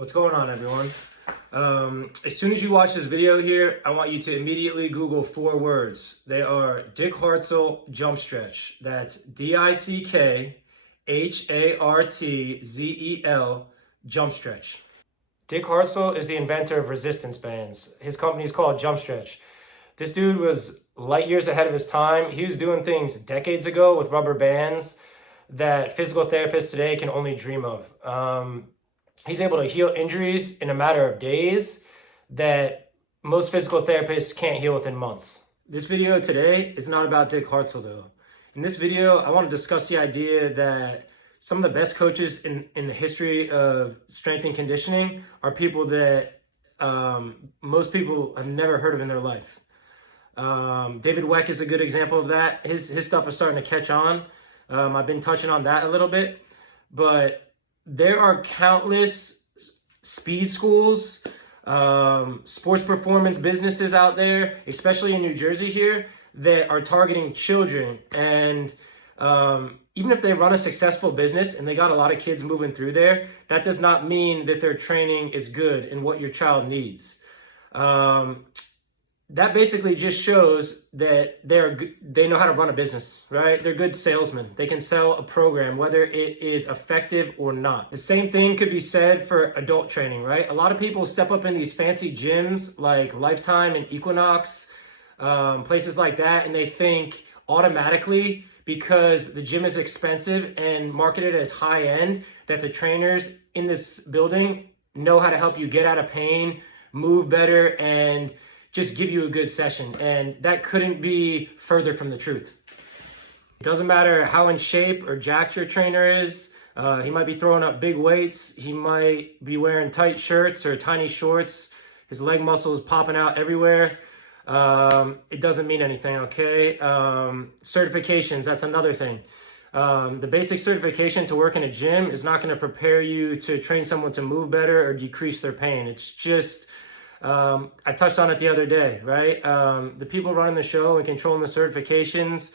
What's going on, everyone? As soon as you watch this video here, I want you to immediately Google 4 words. They are Dick Hartzell jump stretch. That's DICKHARTZEL jump stretch. Dick Hartzell is the inventor of resistance bands. His company is called Jump Stretch. This dude was light years ahead of his time. He was doing things decades ago with rubber bands that physical therapists today can only dream of. He's able to heal injuries in a matter of days that most physical therapists can't heal within months. This video today is not about Dick Hartzell though. In this video, I want to discuss the idea that some of the best coaches in the history of strength and conditioning are people that most people have never heard of in their life. David Weck is a good example of that. His stuff is starting to catch on. I've been touching on that a little bit, but there are countless speed schools, sports performance businesses out there, especially in New Jersey here, that are targeting children. And even if they run a successful business and they got a lot of kids moving through there, that does not mean that their training is good and what your child needs. That basically just shows that they know how to run a business, right? They're good salesmen. They can sell a program, whether it is effective or not. The same thing could be said for adult training, right? A lot of people step up in these fancy gyms like Lifetime and Equinox, places like that, and they think automatically because the gym is expensive and marketed as high end that the trainers in this building know how to help you get out of pain, move better, and just give you a good session. And that couldn't be further from the truth. It doesn't matter how in shape or jacked your trainer is. He might be throwing up big weights. He might be wearing tight shirts or tiny shorts. His leg muscles popping out everywhere. It doesn't mean anything, okay? Certifications, that's another thing. The basic certification to work in a gym is not going to prepare you to train someone to move better or decrease their pain. It's just I touched on it the other day, right? The people running the show and controlling the certifications,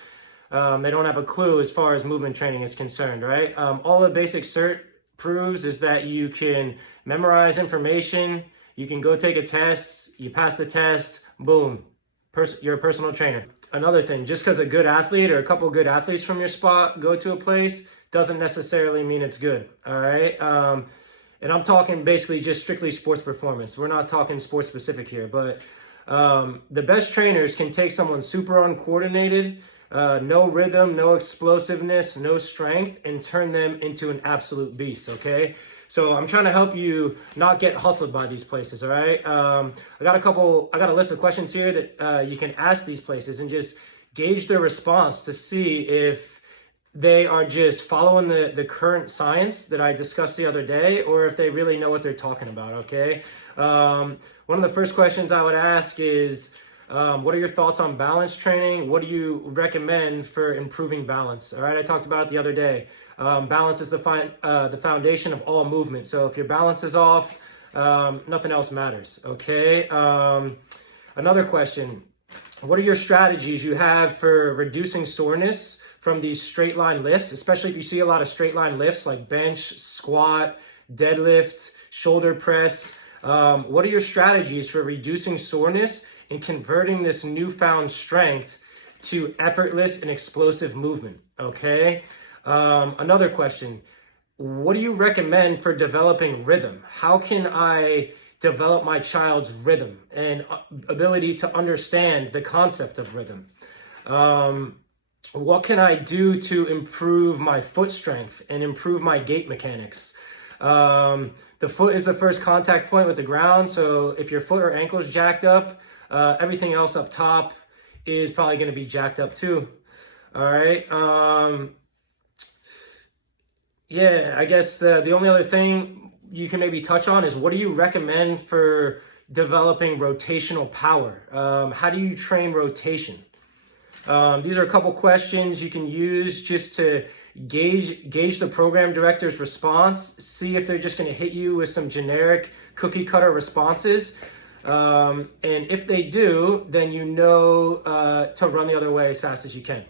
they don't have a clue as far as movement training is concerned, right? All the basic cert proves is that you can memorize information, you can go take a test, you pass the test, boom, you're a personal trainer. Another thing, just because a good athlete or a couple good athletes from your spot go to a place doesn't necessarily mean it's good, all right? And I'm talking basically just strictly sports performance. We're not talking sports specific here, but the best trainers can take someone super uncoordinated, no rhythm, no explosiveness, no strength, and turn them into an absolute beast, okay? So I'm trying to help you not get hustled by these places, all right? I got a list of questions here that you can ask these places and just gauge their response to see if they are just following the current science that I discussed the other day, or if they really know what they're talking about, okay? One of the first questions I would ask is, what are your thoughts on balance training? What do you recommend for improving balance? All right, I talked about it the other day. Balance is the foundation of all movement. So if your balance is off, nothing else matters, okay? Another question, what are your strategies you have for reducing soreness from these straight line lifts, especially if you see a lot of straight line lifts like bench, squat, deadlift, shoulder press? What are your strategies for reducing soreness and converting this newfound strength to effortless and explosive movement, okay? Another question, what do you recommend for developing rhythm? How can I develop my child's rhythm and ability to understand the concept of rhythm? What can I do to improve my foot strength and improve my gait mechanics? The foot is the first contact point with the ground, so if your foot or ankle is jacked up, everything else up top is probably going to be jacked up too. All right. Yeah, I guess the only other thing you can maybe touch on is, what do you recommend for developing rotational power? How do you train rotation? These are a couple questions you can use just to gauge the program director's response, see if they're just going to hit you with some generic cookie cutter responses. And if they do, then you know to run the other way as fast as you can.